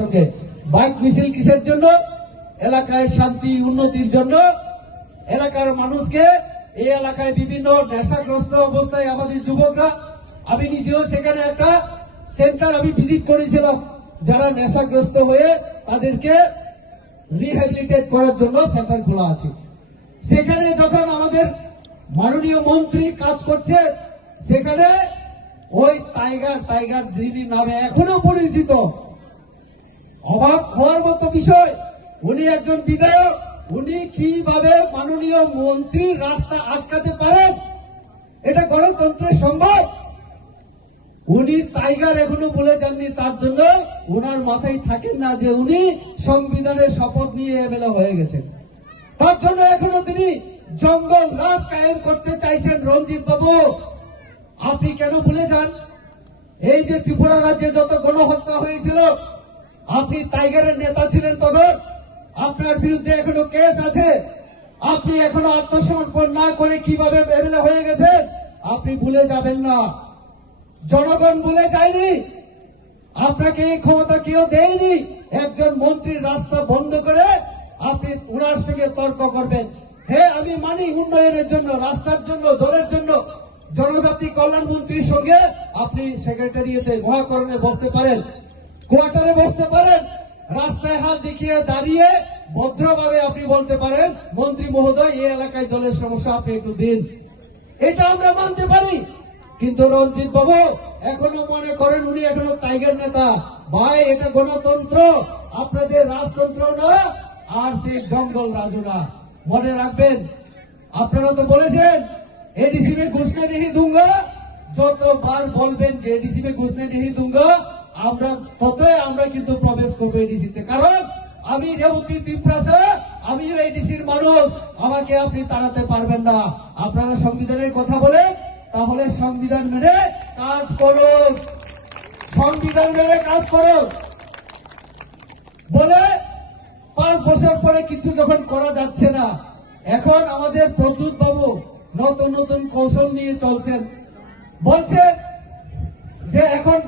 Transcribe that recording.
সঙ্গে বাইক মিছিল কিসের জন্য? এলাকায় শান্তি উন্নতির জন্য, এলাকার মানুষকে, এই এলাকায় বিভিন্ন নেশাগ্রস্ত অবস্থায় আমাদের যুবকরা, আমি নিজেও সেখানে একটা সেন্টার আমি ভিজিট করেছিলাম, যারা নেশাগ্রস্ত হয়ে তাদেরকে রিহ্যাবিলিটেট করার জন্য সেন্টার খোলা আছে। সেখানে যখন আমাদের মাননীয় মন্ত্রী কাজ করছে, সেখানে ওই টাইগার যিনি নামে এখনো পরিচিত, অবাক হওয়ার মতো বিষয়, উনি একজন বিধায়ক, উনি কিভাবে মাননীয় মন্ত্রী রাস্তা আটকাতে পারেন? এটা গণতন্ত্রের সম্ভব? উনি টাইগার এখনো বলে যাননি, তার জন্য ওনার মাথায় থাকেন না যে উনি সংবিধানের শপথ নিয়ে এমএলএ হয়ে গেছেন। তার জন্য এখনো তিনি জঙ্গল রাজ কায়েম করতে চাইছেন। রঞ্জিত বাবু, আপনি কেন ভুলে যান? এই যে ত্রিপুরা রাজ্যে যত গণহত্যা হয়েছিল, আপনি টাইগারের নেতা ছিলেন, তখন আপনার বিরুদ্ধে এখনো কেস আছে। আপনি এখনো আত্মসমর্পণ না করে কিভাবে এমএলএ হয়ে গেছেন, আপনি ভুলে যাবেন না। জনগণ ভুলে যায়নি, আপনাকে এই ক্ষমতা কেউ দেয়নি। একজন মন্ত্রীর রাস্তা বন্ধ করে আপনি ওনার সঙ্গে তর্ক করবেন। হ্যাঁ, আমি মানি উন্নয়নের জন্য, রাস্তার জন্য, জলের জন্য জনজাতি কল্যাণ মন্ত্রীর সঙ্গে আপনি সেক্রেটারিয়েটে মহাকরণে বসতে পারেন, কোয়ার্টারে বসতে পারেন, রাস্তায় হাত দেখিয়ে দাঁড়িয়ে ভদ্রভাবে আপনি বলতে পারেন, মন্ত্রী মহোদয়, এই এলাকায় জলের সমস্যা আপনি একটু দিন। এটা আমরা মানতে পারি। কিন্তু রঞ্জিত বাবু এখনো মনে করেন উনি এখনো টাইগার নেতা। ভাই, এটা গণতন্ত্র, আপনাদের রাজতন্ত্র না, আর সেই জঙ্গল রাজু না। মনে রাখবেন, আপনারা তো বলেছেন एडीसी में घुसने नहीं दूंगा, যতবার বলবেন যে এডিসি में घुसने नहीं दूंगा, আমরা ততই আমরা কিন্তু প্রবেশ করবো এডিসিতে। কারণ আমি রেবতী ত্রিপুরা, আমি এডিসির মানুষ, আমাকে আপনি তাড়াতে পারবেন না। আপনারা সংবিধানের কথা বলেন, তাহলে সংবিধান মেনে কাজ করুন, সংবিধান মেনে কাজ করুন। বলে 5 বছর পরে কিছু যখন করা যাচ্ছে না, এখন আমাদের প্রদ্যুৎ বাবু নতুন নতুন কৌশল নিয়ে চলছেন, বলছেন যে এখন